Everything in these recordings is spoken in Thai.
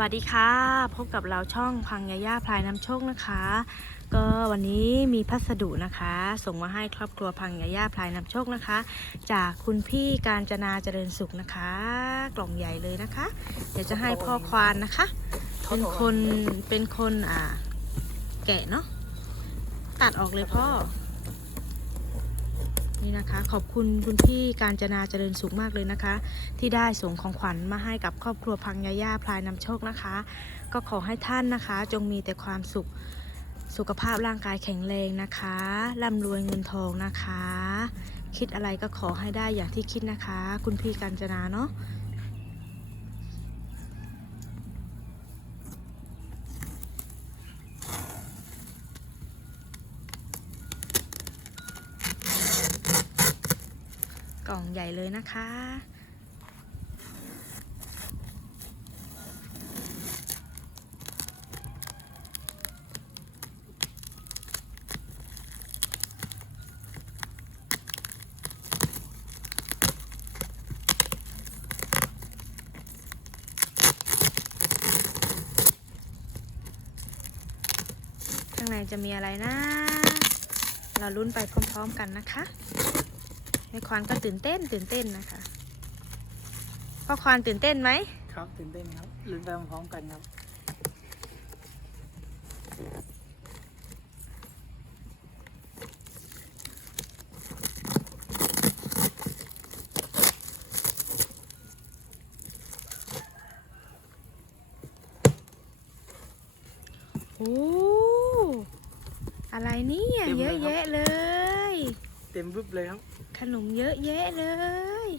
วัสดีค่ะ พบกับเราช่องพังยาย่าพลายน้ำโชคนะคะ ก็วันนี้มีพัสดุนะคะ ส่งมาให้ครอบครัวพังยาย่าพลายน้ำโชคนะคะ จากคุณพี่การจนาเจริญสุขนะคะ กล่องใหญ่เลยนะคะ เดี๋ยวจะให้พ่อควานนะคะ เป็นคนเป็นคนอ่า แกะเนาะตัดออกเลยพ่อ นี่นะคะ ขอบคุณคุณพี่การจนาเจริญสุขมากเลยนะคะ ที่ได้ส่งของขวัญมาให้กับครอบครัวพังยาย่าพลายนำโชคนะคะ ก็ขอให้ท่านนะคะ จงมีแต่ความสุขสุขภาพร่างกายแข็งแรงนะคะร่ำรวยเงินทองนะคะ คิดอะไรก็ขอให้ได้อย่างที่คิดนะคะ คุณพี่การจนาเนาะ กล่องใหญ่เลยนะคะ ข้างในจะมีอะไรนะ เราลุ้นไปพร้อมๆกันนะคะ ในควานก็ตื่นเต้นตื่นเต้นนะคะพ่อควานตื่นเต้นไหมครับตื่นเต้นครับลุ้นไปพร้อมๆกันครับโอ้อะไรเนี่ยเยอะแยะเลย เต็มบึ๊บเลยครับ ขนมเยอะแยะเลย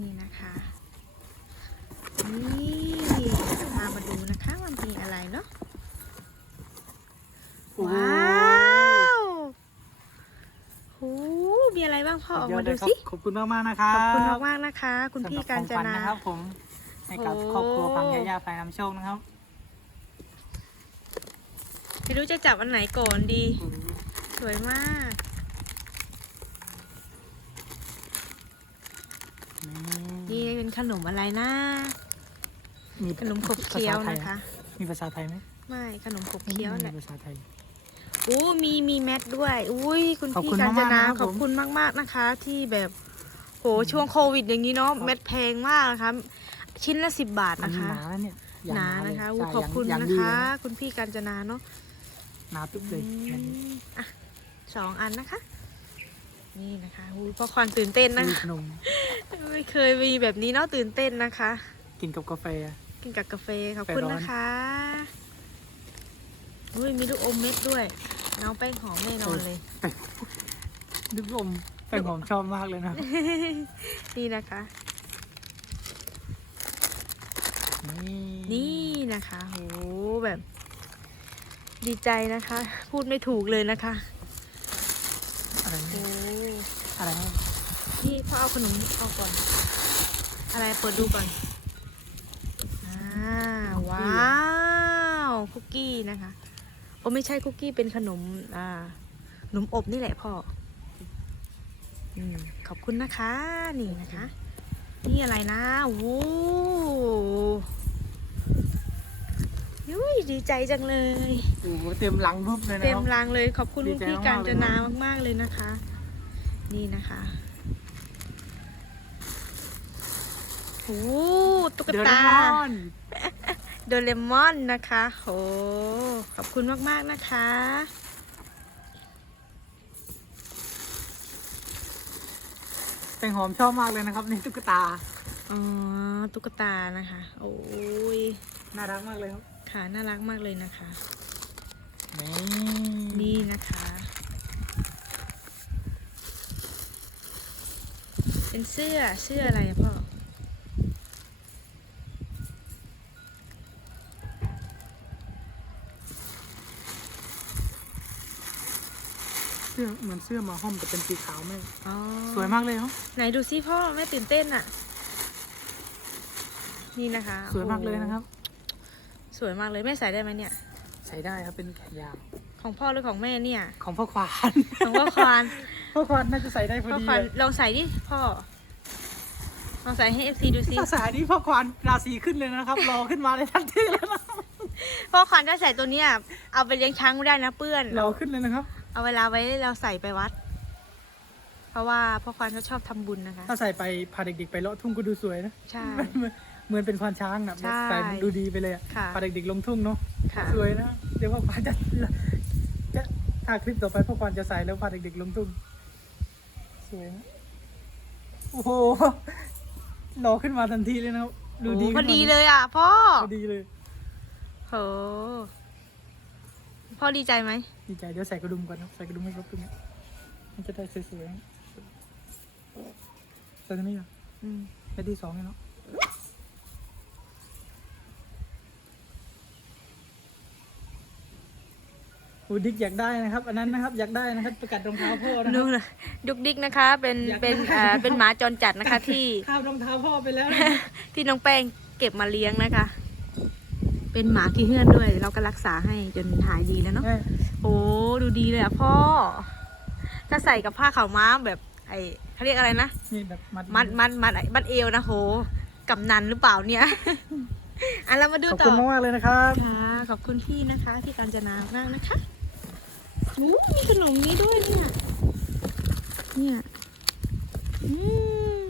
นี่นะคะนี่พามาดูนะคะว่ามีอะไรเนาะโอ้โหว้าวโอ้มีอะไรบ้างพ่อออกยมาเลดูยครับสิขอบคุณมากๆนะครับขอบคุณมากๆนะคะ คุณพี่การจสำหบของขวัญนานะครับผมให้กับโอ้ครอบครัวพังยาย่าพลายน้ำโชคนะครับไม่รู้จะจับอันไหนก่อนดี สวยมาก นี่เป็นขนมอะไรนะ มีขนมขบเคี้ยวภาษาไทนะคะ มีภาษาไทยไหมไม่ขนมขบเคี้ยวไม่แหมีละภาษาไทยโอ้มีมีแมทด้วยอุ้ยคุณขอบพี่คุณการจมากๆนานะครับขอบคุณมากๆนะคะ ที่แบบโหช่วงโควิดอย่างนี้เนาะครับแมทแพงมากนะคะชิ้นละสิบบาทอันนะนี้คะหนาแล้วเนี่ยอย่งหนาเลยนะคะใช่อู้ขอบคุณย่างนะดีคะเลยคุณพี่การจนาเนาะหนาตุ๊บเลยอืมอะสองอันนะคะ นี่นะคะอู้พ่อควันตื่นเต้นนะมีคะขนมไม่เคยมีแบบนี้เนาะตื่นเต้นนะคะ กินกับกาแฟ กินกับกาแฟขอบกาแฟคุณร้อน นะคะอุ้ยมีลูกอมเม็ดด้วย น้องแป้งหอมแน่นอนเลย นึกอมแป้งหอมชอบมากเลยนะ นี่นะคะ นี่นี่นะคะโหแบบ ดีใจนะคะ พูดไม่ถูกเลยนะคะอะไรโอ้เนี่ย อะไรเนี่ยนี่พ่อเอาขนมเอาก่อน อะไรเปิดดูก่อนอ่าว้าวคุกกี้นะคะโอ้ไม่ใช่คุกกี้เป็นขนมอ่าขนมอบนี่แหละพ่ออืมขอบคุณนะคะนี่นะคะ นี่อะไรนะโอ้โหยุ้ยดีใจจังเลย โอ้โหเต็มหลังบึ๊บเลยนะเต็คมรับ รังเลยขอบคุณดีคุณใจพี่มากๆการจนาเลยนะมากๆเลยนะคะ นี่นะคะโอ้ตุ๊กเดตาเรมอนโดเรมอนนะคะโหขอบคุณมาก ๆ นะคะแป้งหอมชอบมากเลยนะครับนี่ตุ๊กตา อ๋อ ตุ๊กตานะคะ โอ้ย น่ารักมากเลยครับ ค่ะ น่ารักมากเลยนะคะ นี่นี่นะคะ เป็นเสื้อเสื้ออะไรอะพ่อ เสื้อเหมือนเสื้อหมาห้อมแต่เป็นสีขาวแม่อ๋อสวยมากเลยครับไหนดูซิพ่อแม่ตื่นเต้นอะนี่นะคะสวยมากเลยนะครับโอ้สวยมากเลยแม่ใส่ได้ไหมเนี่ย ใส่ได้ครับเป็นแขนยาวของพ่อหรือของแม่เนี่ย ของพ่อควาน ของพ่อควาน พ่อควานน่าจะใส่ได้พอพ่อดีควานเลยลองใส่ดิพ่อ ลองใส่ให้เอฟซีดูซิถ้าสายนี้พ่อควานราศีขึ้นเลยนะครับ รอขึ้นมาเลยทันทีแล้วนะพ่อควันถ้าใส่ตัวเนี้ยเอาไปเลี้ยงช้างไม่ได้นะเปื้อน รอขึ้นเลยนะครับ เอาเวลาไว้เราใส่ไปวัด เพราะว่าพ่อควานเขาชอบทำบุญนะคะ ถ้าใส่ไปพาเด็กๆ ไปเลาะทุ่งก็ดูสวยนะใช่ เหมือนเหมือนเป็นควานช้างอะใช่ใส่มันดูดีไปเลยอะค่ะพาเด็กๆลงทุ่งเนาะค่ะ สวยนะเดี๋ยวพ่อควานจะจะถ้าคลิปต่อไปพ่อควานจะใส่แล้วพาเด็กๆลงทุ่ง สวยนะโอ้โหรอขึ้นมาทันทีเลยนะครับ ดูดีโอ้พอขึ้นมาดีเลยอะ พ่อพอดีเลย โหพ่อดีใจไหม ดีใจเดี๋ยวใส่กระดุมก่อนนะใส่กระดุมให้ครบตรงนี้มันจะได้สวยๆนะใส่ตรงนี้เหรออืมใส่ที่สองเลยเนาะ โอ้ดิกอยากได้นะครับ อันนั้นนะครับอยากได้นะครับประกาศรองเท้าพ่อนะคดูรับ นะดุกดิกนะคะ เป็นอยากเป็นได้ อ่าเป็นหมาจรจัดนะคะที่ ข้าวรองเท้าพ่อไปแล้วนะที่น้องแป้งเก็บมาเลี้ยงนะคะ เป็นหมาที่เฮือนด้วย เราก็รักษาให้จนหายดีแล้วเนาะแม่โอ้ดูดีเลยอะพ่อ ถ้าใส่กับผ้าขาวม้าแบบไอเขาเรียกอะไรนะ นี่แบบมัดมัดมัดมัดมัดเอวนะโหกำนันหรือเปล่าเนี่ย อะเรามาดูขอบต่คุอณมากๆเลยนะครับ ค่ะขอบคุณพี่นะคะ พี่การจนามากนะคะ อู้มีขนมนี้ด้วยเนี่ย เนี่ยอืม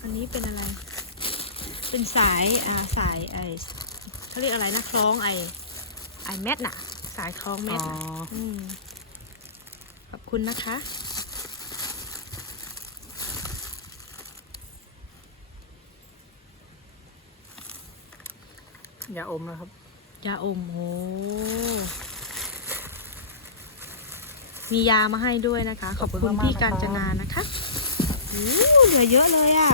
อันนี้เป็นอะไร เป็นสาย อ่า สายไอเขาเรียกอะไรนะ คล้องไอ ไอแมทน่ะ สายคล้องแมอ๋ทอน่ะอื มขอบคุณนะคะ อย่าอมนะครับ ยาอมโหมียามาให้ด้วยนะคะ ขอบคุณพี่การจนานะคะโอ้เหลือเยอะเลยอะ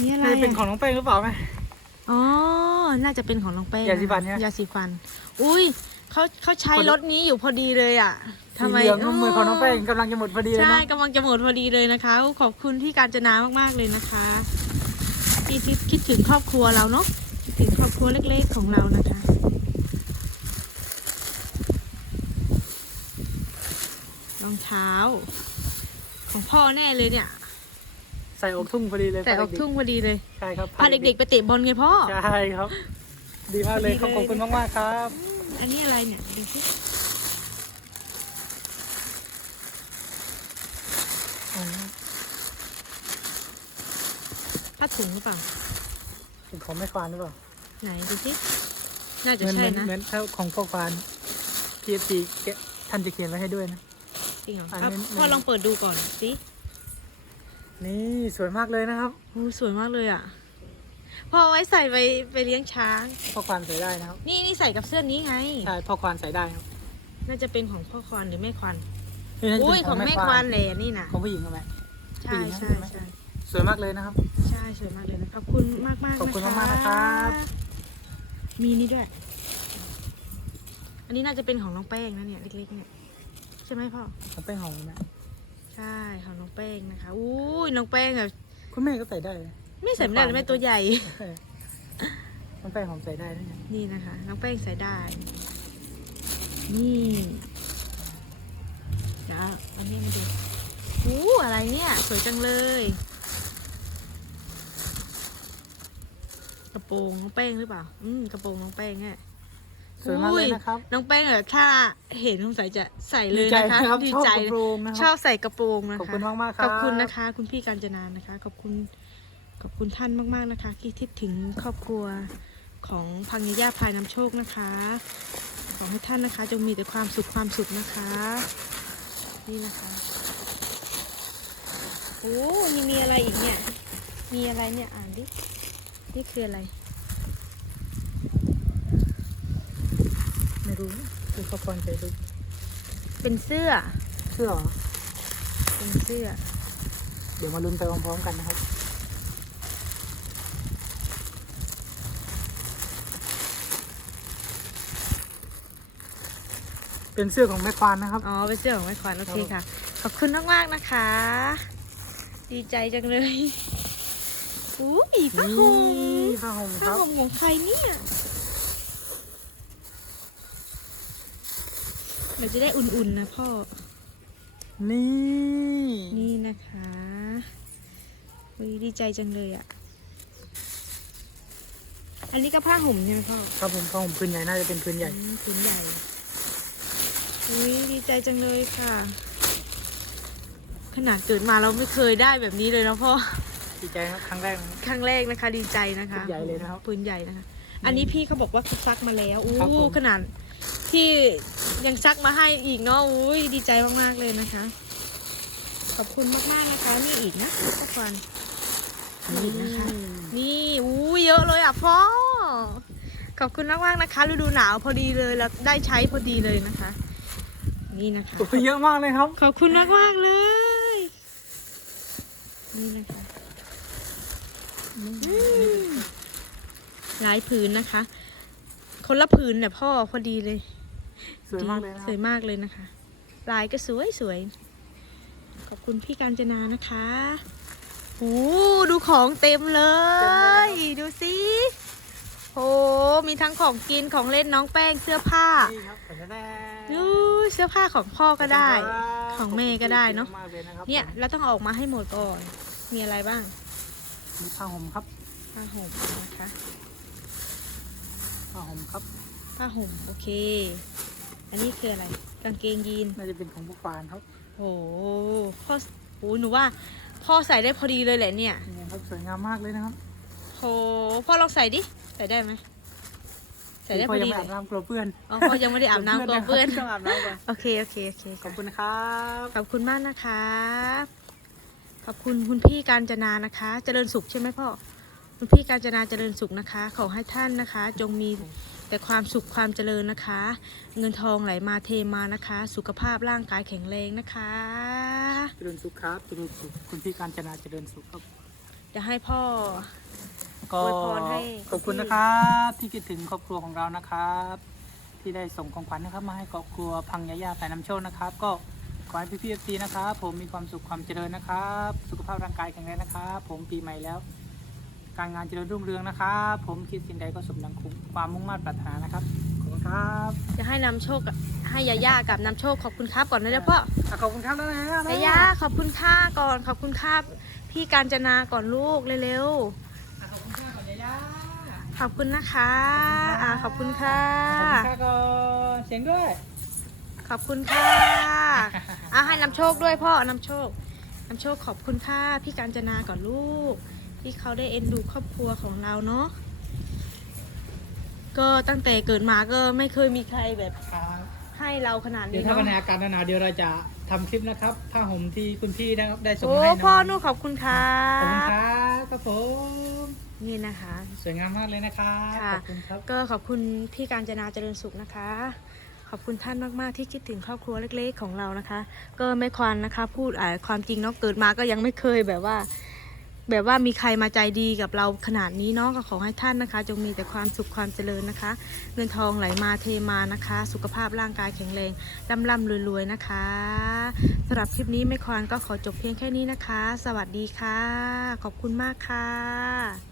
นี่อะไรนี่เป็นอะของน้องเป้งหรือเปล่าไหมอ๋อ น่าจะเป็นของน้องแป้งยาสีฟันเนี่ยยาสีฟัน อุ้ยเขาเขาใช้รถนี้อยู่พอดีเลยอะทำไมสีเหลืองน้ำมือของน้องเป้งกำลังจะหมดพอดีเลยใช่นะกำลังจะหมดพอดีเลยนะคะ ขอบคุณที่การจนามากๆเลยนะคะที่ที่คิดถึงครอบครัวเราเนาะคิด ถึงครอบครัวเล็กๆของเรานะคะ รองเท้า ของพ่อแน่เลยเนี่ย ใส่อกทุ่งพอดีเลยแต่ออกทุ่งพอดีเลย ใช่ครับพาเด็กๆไปเตะบอลไงพ่อ ใช่ครับ ดีมากเลยดีเลยขอบคุณมากๆครับ อันนี้อะไรเนี่ยดูสิผ้าถุงหรือเปล่าเป็นของแม่ควานหรือเปล่า ไหนดูสิน่าจะเหมือนใช่เหมือนนะเหมือนเท่าของพ่อควานพีเอฟซีท่านจะเขียนไว้ให้ด้วยนะ จริงเหรออันอะนี้พ่อลองเปิดดูก่อนสินี่สวยมากเลยนะครับโอ้สวยมากเลยอะพ่อเอาไว้ใส่ไปไปเลี้ยงช้าง พ่อควานใส่ได้นะครับนี่นี่ใส่กับเสื้อนี้ไง ใช่พ่อควานใส่ได้ครับน่าจะเป็นของพ่อควานหรือแม่ควานนี่น่าจะอุ้ยเป็นของแม่ควานแหละนี่นะของผู้หญิงใช่ไหม ใช่ผู้หญิงนะใช่ใช่ไหมใช่สวยมากเลยนะครับ ใช่สวยมากเลยนะขอบคุณมากมากๆขอบคุณนะะมากๆนะครับ มีนี่ด้วย อันนี้น่าจะเป็นของน้องแป้งนะเนี่ยเล็กๆเนี่ยใช่ไหมพ่อเขาไปหอมนะใช่ของน้องแป้งนะคะอุ้ยน้องแป้งแบบคุณแม่ก็ใส่ได้นะไม่ใส่ไม่ได้เลยแม่ตัวใหญ่น้องแป้งหอมใส่ได้นะเนี่ยนี่นะคะน้องแป้งใส่ได้ นี่เดี๋ยวเอาอันนี้มาดูอู้อะไรเนี่ย สวยจังเลย กระโปรงน้องแป้งหรือเปล่า อืมกระโปรงน้องแป้งเนี่ยสวยมากเลยนะครับ น้องแป้งแบบถ้าเห็นสงสัยจะใส่เลยใจนะคะนะครับดีชอบใจกระโปรงนะชคอรับบใส่กระโปรงนะคะขอบคุณมากๆครับขอบคุณนะคะ คุณพี่การจนานะคะ ขอบคุณขอบคุณท่านมากๆนะคะที่คิดถึงครอบครัวของพังยาพายน้ำโชคนะคะขอให้ท่านนะคะจงมีแต่ความสุขความสุขนะคะ นี่นะคะโอ้นี่มีอะไรอีกเนี่ย มีอะไรเนี่ยอ่านดิ นี่คืออะไร ไม่รู้คือพ่อควานใส่ดูเป็นเสื้อ เสื้อเหรอเป็นเสื้อ เดี๋ยวมาลุ้นไปพร้อมๆกันนะครับ เป็นเสื้อของแม่ควานนะครับ อ๋อ เป็นเสื้อของแม่ขวัญโอเคครัค่ะบขอบคุณมาก ๆ นะคะ ดีใจจังเลย อุ้ยผ้าห่มนี่ผ้าห่มคผ้ารับห่มของใครเนี่ยเดี๋ยวจะได้อุ่นๆนะพ่อ นี่ นี่นะคะอุ๊ยดีใจจังเลยอะ อันนี้ก็ผ้าห่มใช่ไหมพ่อ ครับผมผ้าห่มพื้นใหญ่น่าจะเป็นพื้นใหญ่อืมผืนใหญ่ อุ้ยดีใจจังเลยค่ะ ขนาดเกิดมาเราไม่เคยได้แบบนี้เลยเนาะพ่อ ดีใจครับครั้งแรกนะครับ ครั้งแรกนะคะดีใจนะคะปืนใหญ่เลยนะครับปืนใหญ่นะคะ อันนี้พี่เขาบอกว่าเขาซักมาแล้วอู้ครับผม ขนาดที่ยังซักมาให้อีกเนาะอุ้ยดีใจมากๆเลยนะคะ ขอบคุณมากๆนะคะนี่อีกนะทุกคนนี่อีกนะคะ นี่อู้เยอะเลยอะพ่อขอบคุณมากๆนะคะฤดูหนาวพอดีเลยแล้วได้ใช้พอดีเลยนะคะ นี่นะคะ โอ้ยเยอะมากเลยครับ ขอบคุณมากมากๆเลย นี่นะคะ หลายผืนนะคะ คนละผืนเนี่ยพ่อพอดีเลย สวยมากเลยนะสวยมากเลยนะคะ ลายก็สวยสวย ขอบคุณพี่การจนานะคะโอ้ดูของเต็มเลย ดูสิโอ้มีทั้งของกินของเล่นน้องแป้งเสื้อผ้านี่ครับแต่แน่ดูเสื้อผ้าของพ่อก็ได้ ของแม่ก็ได้เนอะมากเลยนะครับเนี่ยเราต้องเอาออกมาให้หมดก่อน มีอะไรบ้าง มีผ้าห่มครับ ผ้าห่มนะคะ ผ้าห่มครับ ผ้าห่ม โอเค อันนี้คืออะไร กางเกงยีน น่าจะเป็นของพวกฟานครับ โอ้พ่อโอ้หนูว่า พ่อใส่ได้พอดีเลยแหละเนี่ยนี่ครับสวยงามมากเลยนะครับโหพ่อลองใส่ดิ ใส่ได้ไหมใส่ได้พอยังดีไม่เลอายบน้ำกลัวเปื้อนอ๋อพ่อยังไม่ได้อาบน้ำกลัวเปื้อน ต้องอาบน้ำก่อนโอเค โอเค โอเคขอบค่ะคุณครับ ขอบคุณมากนะคะข อบคุณคุณพี่การจนานะคะ เจริญสุขใช่ไหมพ่อ คุณพี่การจนาเจริญสุขนะคะ ขอให้ท่านนะคะ จงมีแต่ความสุขความเจริญนะคะ เงินทองไหลมาเทมานะคะ สุขภาพร่างกายแข็งแรงนะคะเจริญสุขครับเจริญสุขคุณพี่การจนาเจริญสุขครับจะให้พ่อ ก็อวยพรให้ ขอบคุณนะครับที่คิดถึงครอบครัวของเรานะครับ ที่ได้ส่งของขวัญนะครับ มาให้ครอบครัวพังยาย่าแผ่นน้ำโชคนะครับ ก็ ขอให้พี่พีเอฟซีนะครับ ผมมีความสุขความเจริญนะครับ สุขภาพร่างกายแข็งแรงนะครับ ผมปีใหม่แล้ว การงานเจริญรุ่งเรืองนะครับผมคิดสิ่งใดก็สมดังความมุ่งมั่นปรารถนานะครับขอบคุณครับจะให้นำโชคกับให้ยาย่ากับนำโชคขอบคุณครับก่อนนะเดี๋ยวพ่ออะขอบคุณครับแล้วนะยาย่าขอบคุณค่าก่อนขอบคุณค่าพี่การจนาก่อนลูกเร็วอะขอบคุณค่ะก่อนยาย่าๆขอบคุณนะคะอ่าขอบคุณค่ะ ขอบคุณค่ะก่อนเสียงด้วย ขอบคุณค่ะอะให้นำโชคด้วยพ่อนำโชคนำโชคขอบคุณค่ะพี่การจนาก่อนลูก ที่เขาได้เอ็นดูครอบครัวของเราเนาะก็ตั้งแต่เกิดมาก็ไม่เคยมีใครแบบให้เราขนาดเดี๋ยนี้วถ้าเนาะวันไหนอากาศหนาวๆเดี๋ยวเราจะทำคลิปนะครับผ้าห่มที่คุณพี่นะครับได้ส่งโอ้มาให้น้องพ่อหนูขอบคุณค่ะขอบคุณครับครับผมนี่นะคะ สวยงามมากเลยนะครับค่ะขอบคุณครับ ก็ขอบคุณพี่การจนาเจริญสุขนะคะ ขอบคุณท่านมากๆที่คิดถึงครอบครัวเล็ก ๆ ของเรานะคะ ก็ไม่ควรนนะคะ พูดความจริงเนาะเกิดมาก็ยังไม่เคยแบบว่า แบบว่ามีใครมาใจดีกับเราขนาดนี้เนาะก็ขอให้ท่านนะคะ จงมีแต่ความสุขความเจริญนะคะ เงินทองไหลมาเทมานะคะ สุขภาพร่างกายแข็งแรงร่ำร่ำรวยๆนะคะสำหรับคลิปนี้ไม่ควรก็ขอจบเพียงแค่นี้นะคะ สวัสดีค่ะ ขอบคุณมากค่ะ